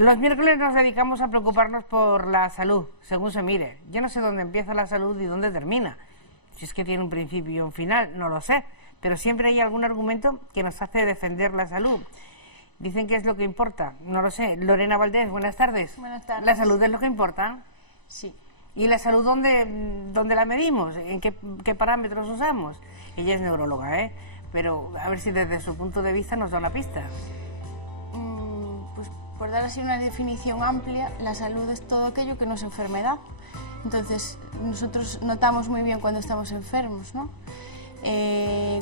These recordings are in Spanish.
Los miércoles nos dedicamos a preocuparnos por la salud, según se mire. Yo no sé dónde empieza la salud y dónde termina. Si es que tiene un principio y un final, no lo sé. Pero siempre hay algún argumento que nos hace defender la salud. Dicen que es lo que importa. No lo sé. Lorena Valdés, buenas tardes. Buenas tardes. ¿La salud es lo que importa? Sí. ¿Y la salud dónde la medimos? ¿En qué parámetros usamos? Ella es neuróloga, ¿eh? Pero a ver si desde su punto de vista nos da una pista. Pues por dar así una definición amplia, la salud es todo aquello que no es enfermedad. Entonces, nosotros notamos muy bien cuando estamos enfermos, ¿no?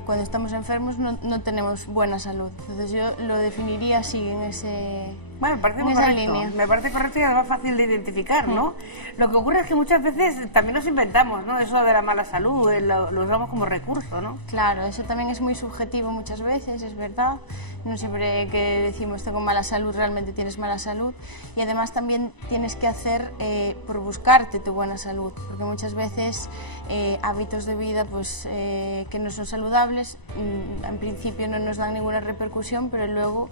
Cuando estamos enfermos no tenemos buena salud. Entonces yo lo definiría así, en bueno, me parece esa línea. Me parece correcto y además fácil de identificar, ¿no? Lo que ocurre es que muchas veces también nos inventamos, ¿no? Eso de la mala salud, lo usamos como recurso, ¿no? Claro, eso también es muy subjetivo muchas veces, es verdad. No siempre que decimos tengo mala salud, realmente tienes mala salud. Y además también tienes que hacer por buscarte tu buena salud, porque muchas veces hábitos de vida pues, que no son saludables, en principio no nos dan ninguna repercusión, pero luego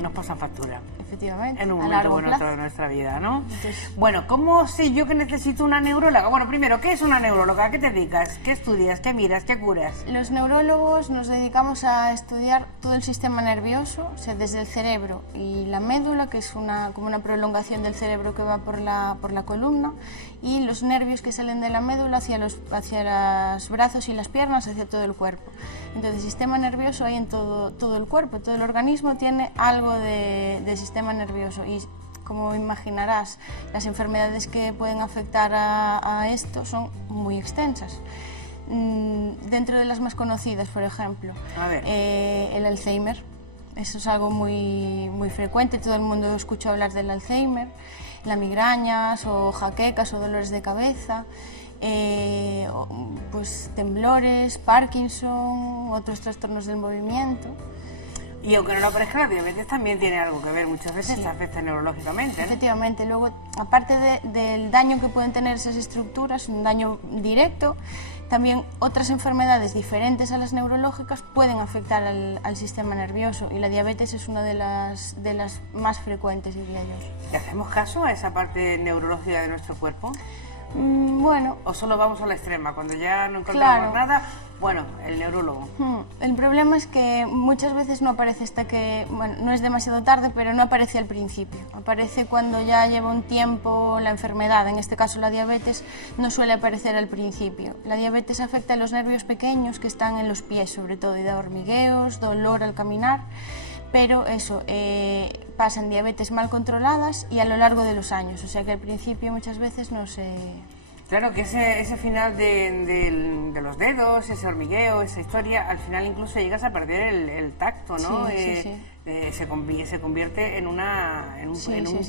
nos pasan factura. Efectivamente, en un a momento largo o en plazo. otro de nuestra vida, ¿no? Entonces, bueno, ¿cómo sé yo que necesito una neuróloga? Bueno, primero, ¿qué es una neuróloga? ¿A qué te dedicas? ¿Qué estudias? ¿Qué miras? ¿Qué curas? los neurólogos nos dedicamos a estudiar todo el sistema nervioso, o sea, desde el cerebro y la médula, que es como una prolongación del cerebro que va por la columna, y los nervios que salen de la médula hacia los brazos y las piernas, hacia todo el cuerpo. Entonces, el sistema nervioso hay en todo el cuerpo, todo el organismo tiene algo de sistema nervioso, y como imaginarás, las enfermedades que pueden afectar a esto son muy extensas. Dentro de las más conocidas, por ejemplo, el Alzheimer, eso es algo muy frecuente, todo el mundo escucha hablar del Alzheimer, las migrañas o jaquecas o dolores de cabeza, pues temblores, Parkinson, otros trastornos del movimiento. Y aunque no lo parezca, la diabetes también tiene algo que ver, muchas veces se afecta neurológicamente, ¿no? Efectivamente, luego, aparte del daño que pueden tener esas estructuras, un daño directo, también otras enfermedades diferentes a las neurológicas pueden afectar al sistema nervioso, y la diabetes es una de las más frecuentes, diría yo. ¿Le hacemos caso a esa parte neurológica de nuestro cuerpo? Bueno. ¿O solo vamos a la extrema? Cuando ya no encontramos nada, bueno, el neurólogo. El problema es que muchas veces no aparece hasta que, bueno, no es demasiado tarde, pero no aparece al principio. Aparece cuando ya lleva un tiempo la enfermedad, en este caso la diabetes, no suele aparecer al principio. La diabetes afecta a los nervios pequeños que están en los pies, sobre todo, y da hormigueos, dolor al caminar. Pero eso, pasan diabetes mal controladas y a lo largo de los años, o sea que al principio muchas veces no se... Claro, que ese final de los dedos, ese hormigueo, esa historia, al final incluso llegas a perder el tacto, ¿no? Sí. Se convierte en un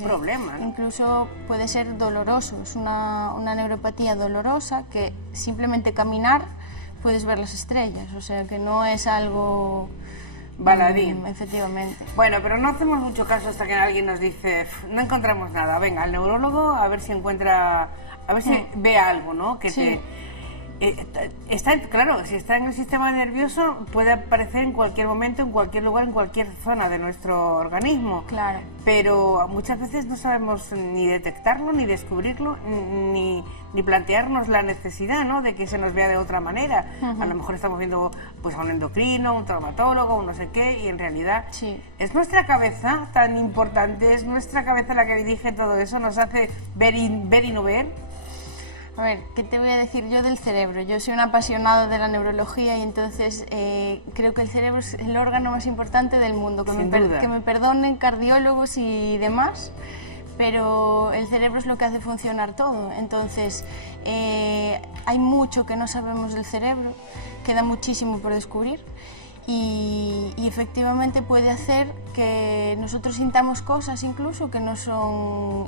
problema, ¿no? Incluso puede ser doloroso, es una neuropatía dolorosa que simplemente caminar puedes ver las estrellas, o sea que no es algo... baladín. Efectivamente. Bueno, pero no hacemos mucho caso hasta que alguien nos dice, no encontramos nada, venga, al neurólogo a ver si encuentra, a ver si ve algo, ¿no? Claro, si está en el sistema nervioso puede aparecer en cualquier momento, en cualquier lugar, en cualquier zona de nuestro organismo. Claro. Pero muchas veces no sabemos ni detectarlo, ni descubrirlo, ni plantearnos la necesidad, ¿no?, de que se nos vea de otra manera. A lo mejor estamos viendo pues, a un endocrino, un traumatólogo, un no sé qué, y en realidad es nuestra cabeza tan importante, es nuestra cabeza la que dirige todo eso, nos hace ver y no ver. A ver, ¿qué te voy a decir yo del cerebro? Yo soy una apasionada de la neurología y entonces creo que el cerebro es el órgano más importante del mundo. Que me perdonen cardiólogos y demás, pero el cerebro es lo que hace funcionar todo. Entonces, hay mucho que no sabemos del cerebro, queda muchísimo por descubrir. Y efectivamente puede hacer que nosotros sintamos cosas incluso que no son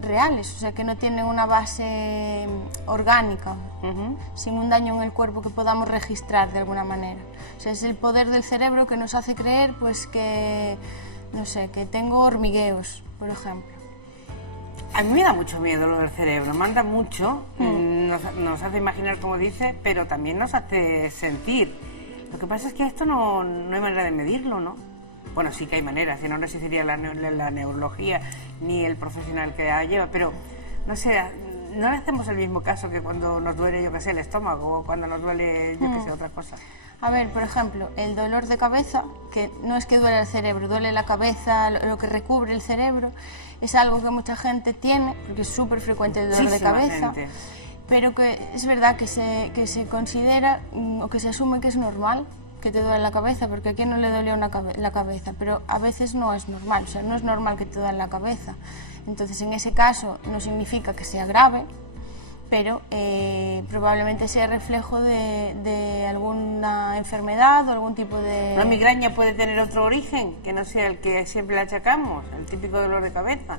reales, o sea, que no tienen una base orgánica, sin un daño en el cuerpo que podamos registrar de alguna manera. O sea, es el poder del cerebro que nos hace creer pues que, no sé, que tengo hormigueos, por ejemplo. A mí me da mucho miedo lo del cerebro, manda mucho, nos hace imaginar, como dice, pero también nos hace sentir. Lo que pasa es que esto no hay manera de medirlo, ¿no? Bueno, sí que hay maneras, si no, no existiría la neurología ni el profesional que la lleva, pero no sé, no le hacemos el mismo caso que cuando nos duele, yo qué sé, el estómago o cuando nos duele, yo qué sé, otra cosa. A ver, por ejemplo, el dolor de cabeza, que no es que duele el cerebro, duele la cabeza, lo que recubre el cerebro, es algo que mucha gente tiene, porque es súper frecuente el dolor de cabeza, pero que es verdad que se considera o que se asume que es normal que te duele la cabeza, porque a quién no le duele la cabeza, pero a veces no es normal, o sea, no es normal que te duele la cabeza. Entonces, en ese caso, no significa que sea grave, pero probablemente sea reflejo de alguna enfermedad o algún tipo de... ¿La migraña puede tener otro origen que no sea el que siempre le achacamos, el típico dolor de cabeza?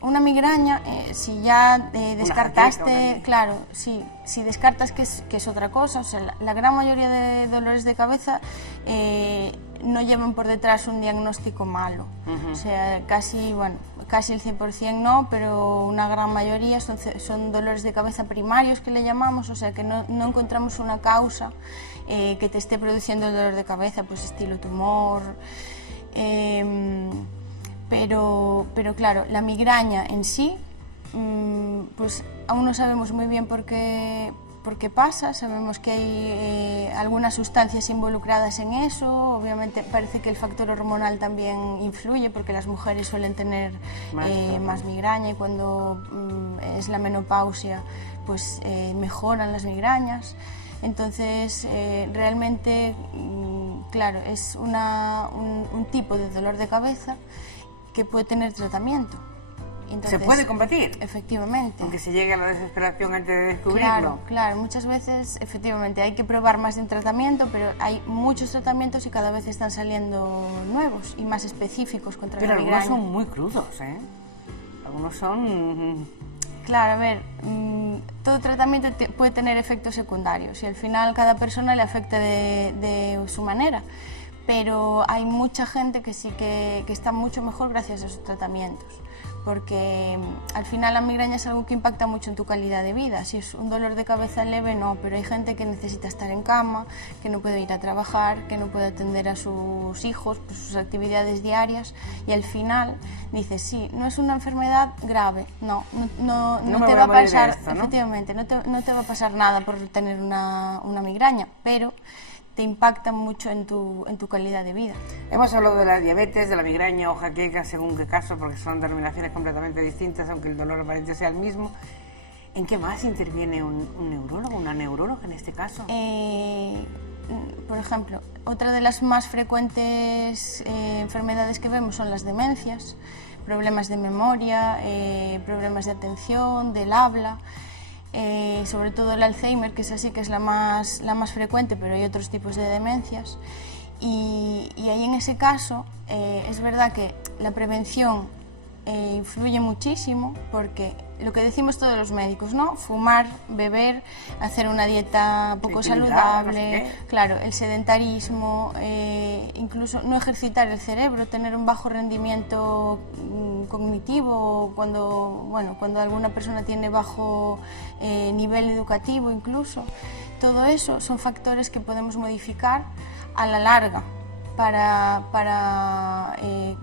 Una migraña, si ya descartaste, claro, si descartas que es otra cosa, o sea, la gran mayoría de dolores de cabeza no llevan por detrás un diagnóstico malo, o sea, casi el 100% no, pero una gran mayoría son dolores de cabeza primarios que le llamamos, o sea, que no encontramos una causa que te esté produciendo el dolor de cabeza, pues estilo tumor. Pero claro, la migraña en sí, pues aún no sabemos muy bien por qué pasa, sabemos que hay algunas sustancias involucradas en eso, obviamente parece que el factor hormonal también influye porque las mujeres suelen tener más migraña y cuando es la menopausia pues mejoran las migrañas. Entonces, realmente, claro, es un tipo de dolor de cabeza que puede tener tratamiento. Entonces, ¿se puede combatir? Efectivamente. Aunque se llegue a la desesperación antes de descubrirlo. Claro, muchas veces, efectivamente, hay que probar más de un tratamiento, pero hay muchos tratamientos y cada vez están saliendo nuevos y más específicos contra la migraña. Pero algunos son muy crudos, ¿eh? Algunos son... Claro, a ver, todo tratamiento puede tener efectos secundarios y al final cada persona le afecta de su manera, pero hay mucha gente que sí que está mucho mejor gracias a esos tratamientos, porque al final la migraña es algo que impacta mucho en tu calidad de vida. Si es un dolor de cabeza leve, no, pero hay gente que necesita estar en cama, que no puede ir a trabajar, que no puede atender a sus hijos, pues, sus actividades diarias, y al final dices, sí, no es una enfermedad grave, no te va a pasar, esto, ¿no? Efectivamente, no te va a pasar nada por tener una migraña, pero te impactan mucho en tu calidad de vida. Hemos hablado de la diabetes, de la migraña o jaqueca, según qué caso, porque son denominaciones completamente distintas, aunque el dolor aparente sea el mismo. ¿En qué más interviene un neurólogo, una neuróloga en este caso? Por ejemplo, otra de las más frecuentes enfermedades que vemos son las demencias, problemas de memoria, problemas de atención, del habla. Sobre todo el Alzheimer, que es así, que es la más frecuente, pero hay otros tipos de demencias. Y ahí en ese caso es verdad que la prevención influye muchísimo, porque lo que decimos todos los médicos, ¿no? Fumar, beber, hacer una dieta poco saludable, no sé, claro, el sedentarismo, incluso no ejercitar el cerebro, tener un bajo rendimiento cognitivo, cuando alguna persona tiene bajo nivel educativo incluso, todo eso son factores que podemos modificar a la larga para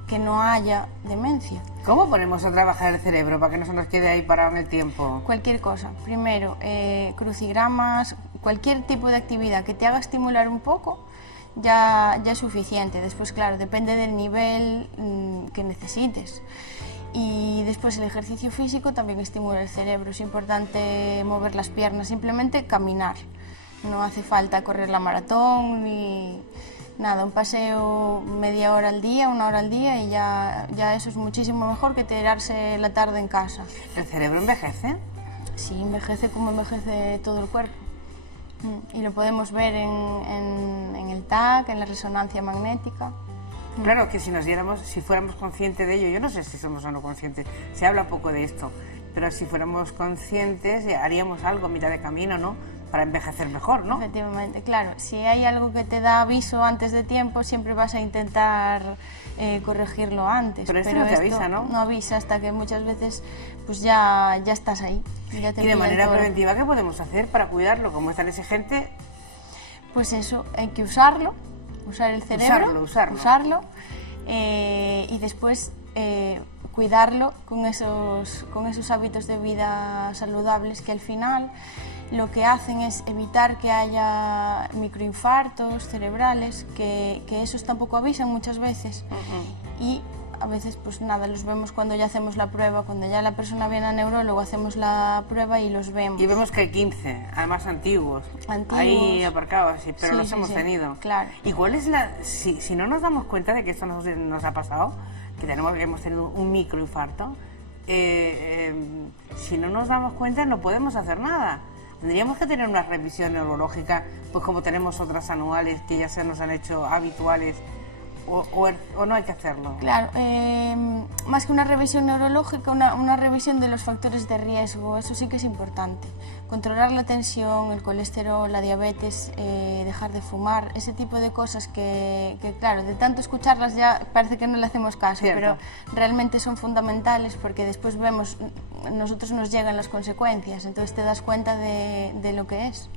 que no haya demencia. ¿Cómo ponemos a trabajar el cerebro para que no se nos quede ahí parado en el tiempo? Cualquier cosa. Primero, crucigramas, cualquier tipo de actividad que te haga estimular un poco ya es suficiente. Después, claro, depende del nivel que necesites. Y después el ejercicio físico también estimula el cerebro. Es importante mover las piernas, simplemente caminar. No hace falta correr la maratón ni... nada, un paseo media hora al día, una hora al día y ya eso es muchísimo mejor que tirarse la tarde en casa. ¿El cerebro envejece? Sí, envejece como envejece todo el cuerpo. Y lo podemos ver en el TAC, en la resonancia magnética. Claro que si fuéramos conscientes de ello, yo no sé si somos o no conscientes, se habla poco de esto, pero si fuéramos conscientes haríamos algo a mitad de camino, ¿no? Para envejecer mejor, ¿no? Efectivamente, claro. Si hay algo que te da aviso antes de tiempo, siempre vas a intentar corregirlo antes. Pero esto no te avisa, ¿no? No avisa hasta que muchas veces pues ya estás ahí. Ya te y de manera preventiva, ¿qué podemos hacer para cuidarlo? Como es tan exigente. Pues eso, hay que usarlo usar el cerebro, usarlo y después cuidarlo con esos hábitos de vida saludables que al final lo que hacen es evitar que haya microinfartos cerebrales, que esos tampoco avisan muchas veces. Y a veces, pues nada, los vemos cuando ya hacemos la prueba, cuando ya la persona viene al neurólogo, hacemos la prueba y los vemos. Y vemos que hay 15, además antiguos. Ahí aparcados, sí, pero los hemos tenido. Claro. ¿Y cuál es si no nos damos cuenta de que esto nos ha pasado, que hemos tenido un microinfarto, si no nos damos cuenta no podemos hacer nada. Tendríamos que tener una revisión neurológica, pues como tenemos otras anuales que ya se nos han hecho habituales, o no hay que hacerlo. Claro, más que una revisión neurológica, una revisión de los factores de riesgo, eso sí que es importante. Controlar la tensión, el colesterol, la diabetes, dejar de fumar, ese tipo de cosas que claro, de tanto escucharlas ya parece que no le hacemos caso, pero realmente son fundamentales porque después vemos, nosotros nos llegan las consecuencias, entonces te das cuenta de lo que es.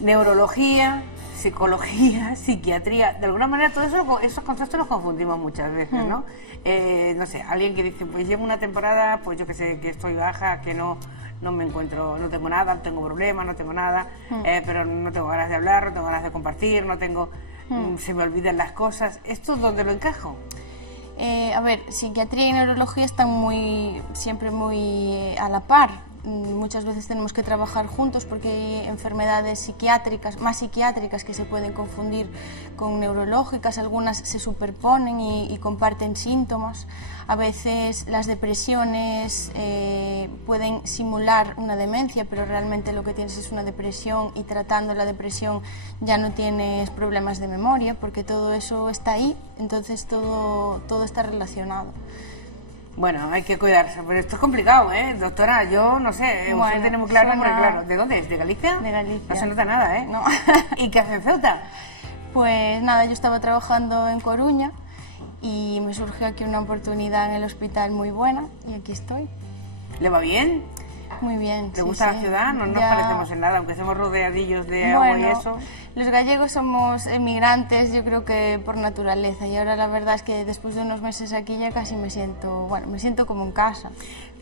Neurología, psicología, psiquiatría, de alguna manera todos esos conceptos los confundimos muchas veces, ¿no? No sé, alguien que dice, pues llevo una temporada, pues yo que sé, que estoy baja, que no me encuentro, no tengo nada, no tengo problemas, no tengo nada, pero no tengo ganas de hablar, no tengo ganas de compartir, no tengo, se me olvidan las cosas. ¿Esto dónde lo encajo? A ver, psiquiatría y neurología están siempre muy a la par. Muchas veces tenemos que trabajar juntos porque hay enfermedades psiquiátricas, más psiquiátricas que se pueden confundir con neurológicas, algunas se superponen y comparten síntomas. A veces las depresiones pueden simular una demencia, pero realmente lo que tienes es una depresión y tratando la depresión ya no tienes problemas de memoria porque todo eso está ahí, entonces todo está relacionado. Bueno, hay que cuidarse, pero esto es complicado, ¿eh? Doctora, yo no sé, usted tiene muy claro, claro. ¿De dónde es? ¿De Galicia? De Galicia. No se nota nada, ¿eh? No. ¿Y qué hace en Ceuta? Pues nada, yo estaba trabajando en Coruña y me surgió aquí una oportunidad en el hospital muy buena y aquí estoy. ¿Le va bien? Muy bien. ¿Te gusta la ciudad? No nos parecemos en nada, aunque somos rodeadillos de agua y eso. Los gallegos somos emigrantes, yo creo que por naturaleza, y ahora la verdad es que después de unos meses aquí ya casi me siento como en casa.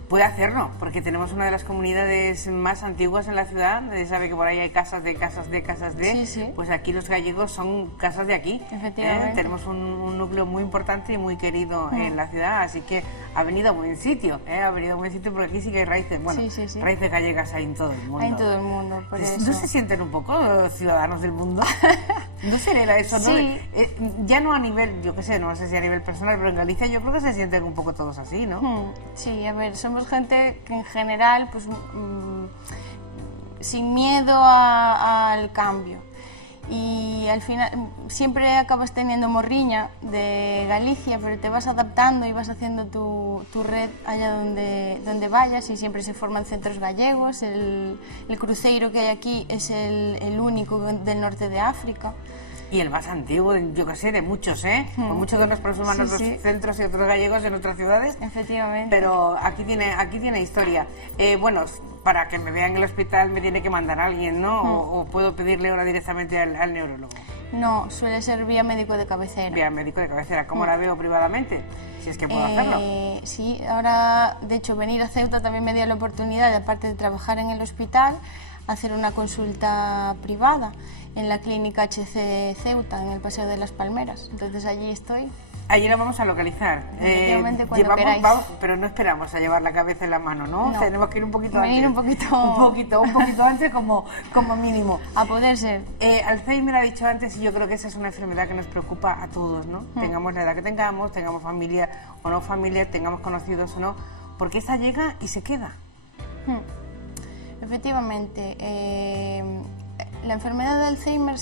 Puede hacerlo, porque tenemos una de las comunidades más antiguas en la ciudad. Sabe que por ahí hay casas de. Sí. Pues aquí los gallegos son casas de aquí. Efectivamente. Tenemos un núcleo muy importante y muy querido en la ciudad, así que ha venido a buen sitio. Ha venido a buen sitio porque aquí sí que hay raíces. Bueno, sí. Raíces gallegas hay en todo el mundo. Hay en todo el mundo, por eso. ¿No se sienten un poco ciudadanos del mundo? ¿No se hereda eso? Sí. ¿No? Ya no a nivel, yo qué sé, no sé si a nivel personal, pero en Galicia yo creo que se sienten un poco todos así, ¿no? Sí, a ver, somos gente que en general, pues sin miedo al cambio. Y al final siempre acabas teniendo morriña de Galicia, pero te vas adaptando y vas haciendo tu red allá donde vayas y siempre se forman centros gallegos. El cruceiro que hay aquí es el único del norte de África. Y el más antiguo, yo qué sé, de muchos, Con muchos de los presuman otros centros y otros gallegos en otras ciudades. Efectivamente. Pero aquí tiene historia. Bueno, para que me vean en el hospital me tiene que mandar alguien, ¿no? O puedo pedirle ahora directamente al neurólogo. No, suele ser vía médico de cabecera. Vía médico de cabecera. ¿Cómo la veo privadamente? Si es que puedo hacerlo. Sí, ahora, de hecho, venir a Ceuta también me dio la oportunidad, aparte de trabajar en el hospital, hacer una consulta privada en la clínica HC Ceuta, en el Paseo de las Palmeras. Entonces allí estoy. Allí la vamos a localizar. Vamos, pero no esperamos a llevar la cabeza en la mano, ¿no? Tenemos que ir un poquito antes. Un poquito antes como mínimo. A poder ser. Alzheimer ha dicho antes y yo creo que esa es una enfermedad que nos preocupa a todos, ¿no? Tengamos la edad que tengamos familia o no familia, tengamos conocidos o no, porque esa llega y se queda. Efectivamente, la enfermedad de Alzheimer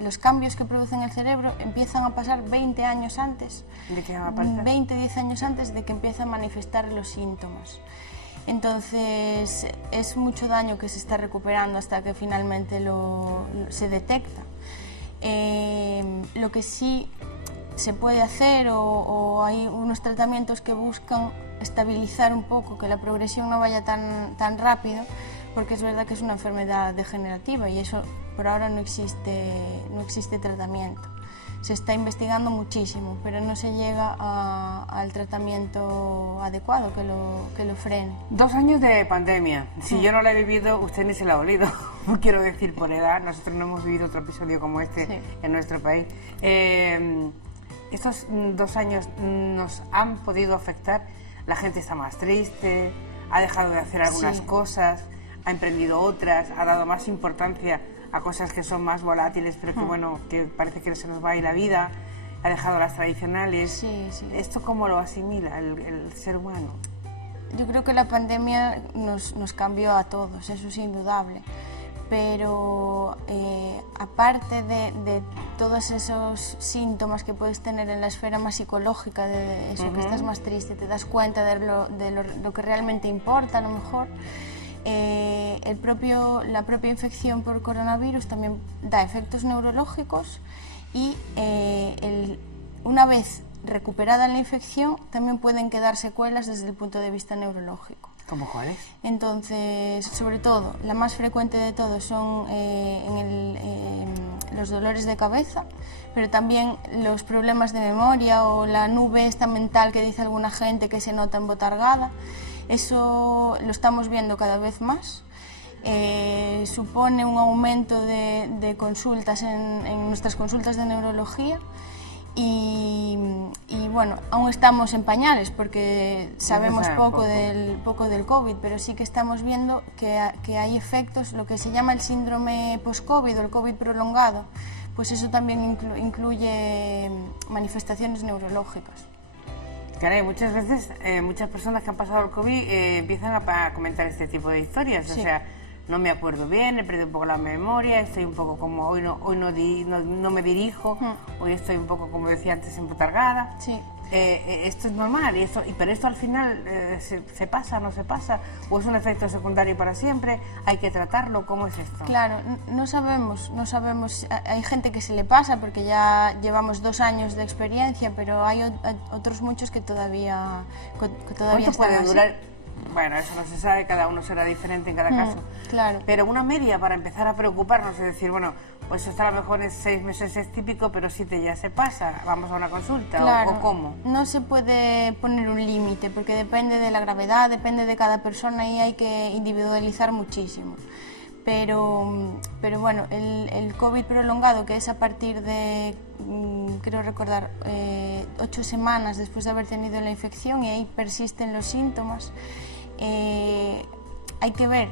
los cambios que produce en el cerebro empiezan a pasar 20 años antes. ¿De qué va a pasar? 10 años antes de que empiecen a manifestar los síntomas. Entonces, es mucho daño que se está recuperando hasta que finalmente se detecta. Lo que sí se puede hacer o hay unos tratamientos que buscan estabilizar un poco, que la progresión no vaya tan rápido, porque es verdad que es una enfermedad degenerativa y eso por ahora no existe tratamiento. Se está investigando muchísimo, pero no se llega al tratamiento adecuado que lo frene. 2 años de pandemia. Si yo no la he vivido, usted ni se la ha olido. Quiero decir, por edad, nosotros no hemos vivido otro episodio como este en nuestro país. Estos 2 años nos han podido afectar. La gente está más triste, ha dejado de hacer algunas cosas, ha emprendido otras, ha dado más importancia a cosas que son más volátiles, pero que bueno, que parece que se nos va a ir la vida, ha dejado las tradicionales. Sí. ¿Esto cómo lo asimila el ser humano? Yo creo que la pandemia nos cambió a todos, eso es indudable, pero aparte de todos esos síntomas que puedes tener en la esfera más psicológica, de eso, que estás más triste, te das cuenta de lo que realmente importa a lo mejor, la propia infección por coronavirus también da efectos neurológicos y una vez recuperada la infección también pueden quedar secuelas desde el punto de vista neurológico. ¿Cómo cuáles? Entonces, sobre todo, la más frecuente de todos son los dolores de cabeza, pero también los problemas de memoria o la nube esta mental que dice alguna gente que se nota embotargada. Eso lo estamos viendo cada vez más. Supone un aumento de consultas en nuestras consultas de neurología y bueno, aún estamos en pañales porque sabemos poco del COVID, pero sí que estamos viendo que hay efectos, lo que se llama el síndrome post-COVID o el COVID prolongado, pues eso también incluye manifestaciones neurológicas. Caray, muchas veces, muchas personas que han pasado el COVID empiezan a comentar este tipo de historias, o sea, no me acuerdo bien, he perdido un poco la memoria, estoy un poco como, hoy no me dirijo, hoy estoy un poco, como decía antes, embotargada. Sí. Esto es normal, pero esto al final se pasa, no se pasa, o es un efecto secundario para siempre, hay que tratarlo, ¿cómo es esto? Claro, no sabemos, hay gente que se le pasa porque ya llevamos 2 años de experiencia, pero hay otros muchos que todavía ¿Cuánto puede durar? Bueno, eso no se sabe, cada uno será diferente en cada caso. Claro. Pero una media para empezar a preocuparnos, es decir, bueno, pues esto a lo mejor en 6 meses es típico, pero 7 ya se pasa, vamos a una consulta, claro, o cómo. No se puede poner un límite, porque depende de la gravedad, depende de cada persona y hay que individualizar muchísimo. Pero bueno, el COVID prolongado, que es a partir de, creo recordar, 8 semanas después de haber tenido la infección y ahí persisten los síntomas, hay que ver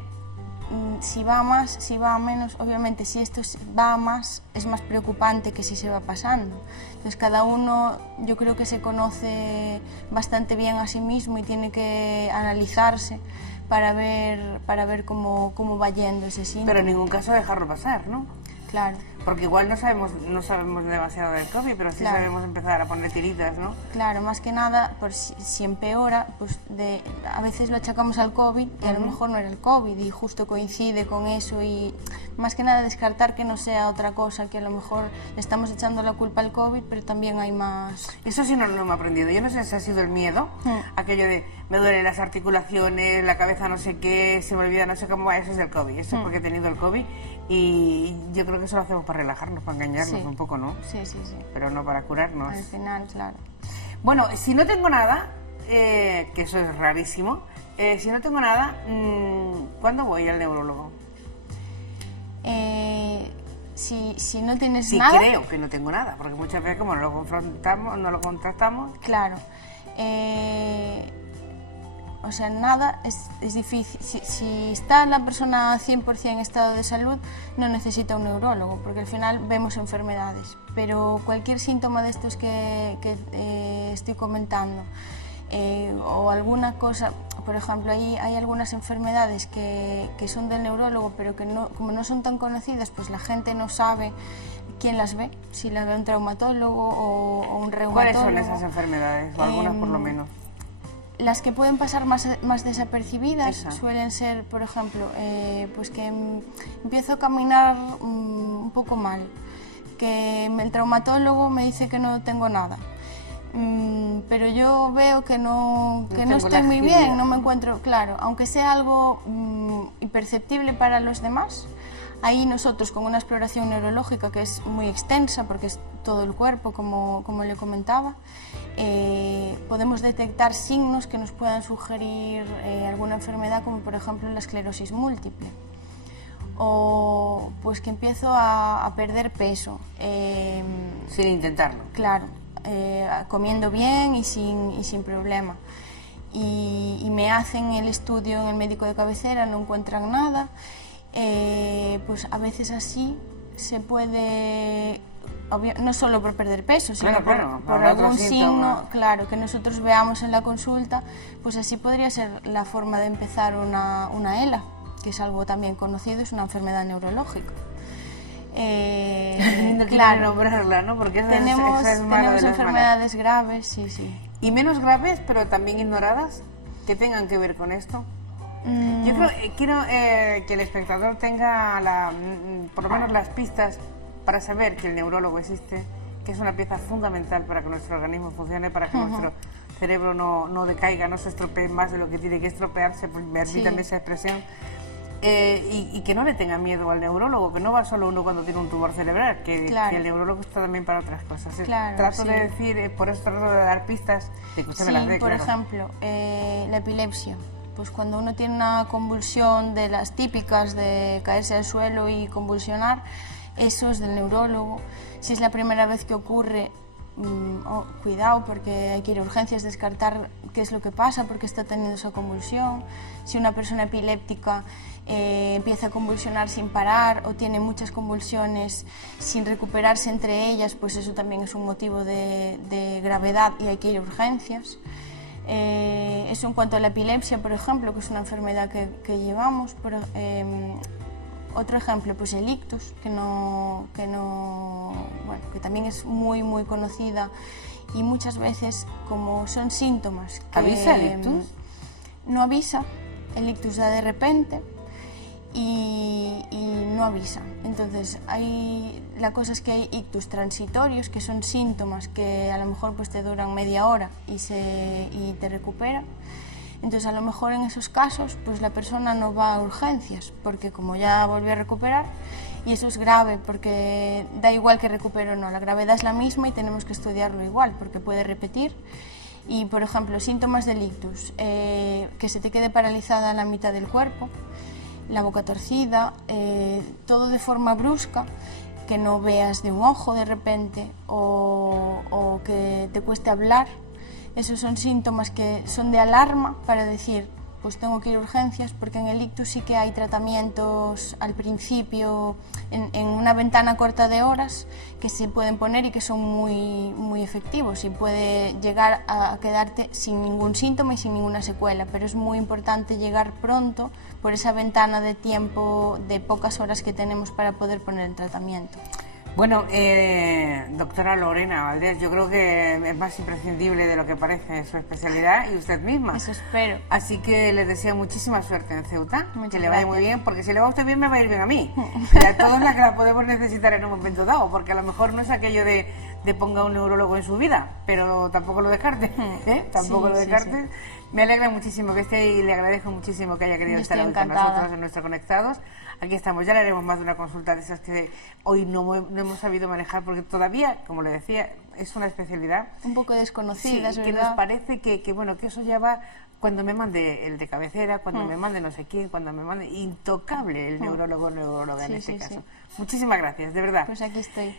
si va a más, si va a menos. Obviamente, si esto va a más, es más preocupante que si se va pasando. Entonces, cada uno yo creo que se conoce bastante bien a sí mismo y tiene que analizarse para ver cómo va yendo ese síntoma. Pero en ningún caso dejarlo pasar, ¿no? Claro. Porque igual no sabemos demasiado del COVID, pero sí sabemos empezar a poner tiritas, ¿no? Claro, más que nada, pues si empeora, pues a veces lo achacamos al COVID y a lo mejor no era el COVID y justo coincide con eso, y más que nada descartar que no sea otra cosa, que a lo mejor le estamos echando la culpa al COVID, pero también hay más. Eso sí no lo hemos aprendido. Yo no sé si ha sido el miedo, aquello de me duelen las articulaciones, la cabeza no sé qué, se me olvida no sé cómo, eso es el COVID, eso es porque he tenido el COVID. Y yo creo que eso lo hacemos para relajarnos, para engañarnos un poco, ¿no? Sí. Pero no para curarnos. Al final, claro. Bueno, si no tengo nada, que eso es rarísimo, si no tengo nada, ¿cuándo voy al neurólogo? Si no tienes nada... nada... creo que no tengo nada, porque muchas veces como no lo contrastamos... Claro. O sea, nada es difícil. Si está la persona 100% en estado de salud, no necesita un neurólogo, porque al final vemos enfermedades. Pero cualquier síntoma de estos que estoy comentando, o alguna cosa, por ejemplo, hay algunas enfermedades que son del neurólogo, pero que como no son tan conocidas, pues la gente no sabe quién las ve, si las ve un traumatólogo o un reumatólogo. ¿Cuáles son esas enfermedades? O algunas por lo menos. Las que pueden pasar más desapercibidas suelen ser, por ejemplo, pues que empiezo a caminar un poco mal, que el traumatólogo me dice que no tengo nada, pero yo veo que no estoy muy bien, no me encuentro, claro, aunque sea algo imperceptible para los demás, Ahí nosotros, con una exploración neurológica que es muy extensa, porque es todo el cuerpo, como le comentaba, podemos detectar signos que nos puedan sugerir alguna enfermedad, como por ejemplo la esclerosis múltiple, o pues que empiezo a perder peso. Sin intentarlo. Claro, comiendo bien y sin problema. Y me hacen el estudio en el médico de cabecera, no encuentran nada. Pues a veces así se puede, no solo por perder peso, sino por algún signo, claro, que nosotros veamos en la consulta, pues así podría ser la forma de empezar una ELA, que es algo también conocido, es una enfermedad neurológica. Claro, nombrarla, ¿no? Porque tenemos enfermedades graves, sí. Y menos graves, pero también ignoradas, que tengan que ver con esto. Yo quiero que el espectador tenga por lo menos las pistas para saber que el neurólogo existe, que es una pieza fundamental para que nuestro organismo funcione, para que nuestro cerebro no decaiga, no se estropee más de lo que tiene que estropearse, permítanme esa expresión, y que no le tenga miedo al neurólogo, que no va solo uno cuando tiene un tumor cerebral, que el neurólogo está también para otras cosas. Trato de decir, por eso trato de dar pistas de que usted me las dé. Por ejemplo, la epilepsia. Pues cuando uno tiene una convulsión de las típicas de caerse al suelo y convulsionar, eso es del neurólogo. Si es la primera vez que ocurre, cuidado, porque hay que ir a urgencias, descartar qué es lo que pasa, porque está teniendo esa convulsión. Si una persona epiléptica empieza a convulsionar sin parar o tiene muchas convulsiones sin recuperarse entre ellas, pues eso también es un motivo de gravedad y hay que ir a urgencias. Eso en cuanto a la epilepsia, por ejemplo, que es una enfermedad que llevamos. Otro ejemplo, pues el ictus, que también es muy conocida, y muchas veces, como son síntomas que ¿avisa el ictus? No avisa, el ictus da de repente y no avisa. Entonces la cosa es que hay ictus transitorios, que son síntomas que a lo mejor pues te duran media hora y te recuperan. Entonces a lo mejor en esos casos pues la persona no va a urgencias, porque como ya volvió a recuperar, y eso es grave, porque da igual que recupere o no, la gravedad es la misma y tenemos que estudiarlo igual, porque puede repetir. Y por ejemplo, síntomas del ictus, que se te quede paralizada la mitad del cuerpo, la boca torcida, todo de forma brusca, que no veas de un ojo de repente, o que te cueste hablar. Esos son síntomas que son de alarma para decir, pues tengo que ir a urgencias, porque en el ictus sí que hay tratamientos al principio, en una ventana corta de horas, que se pueden poner y que son muy efectivos, y puede llegar a quedarte sin ningún síntoma y sin ninguna secuela, pero es muy importante llegar pronto por esa ventana de tiempo de pocas horas que tenemos para poder poner en tratamiento. Bueno, doctora Lorena Valdés, yo creo que es más imprescindible de lo que parece su especialidad y usted misma. Eso espero. Así que les deseo muchísima suerte en Ceuta, que le vaya muy bien, porque si le va a usted bien me va a ir bien a mí. Y a todos las que la podemos necesitar en un momento dado, porque a lo mejor no es aquello de ponga un neurólogo en su vida, pero tampoco lo descarte, tampoco lo descarte. Sí. Me alegra muchísimo que esté y le agradezco muchísimo que haya querido estar hoy con nosotros en nuestro Conectados. Aquí estamos, ya le haremos más de una consulta de esas que hoy no hemos sabido manejar, porque todavía, como le decía, es una especialidad un poco desconocida, sí, que nos parece que eso ya va cuando me mande el de cabecera, cuando me mande no sé quién, cuando me mande intocable el neuróloga en este caso. Muchísimas gracias, de verdad. Pues aquí estoy.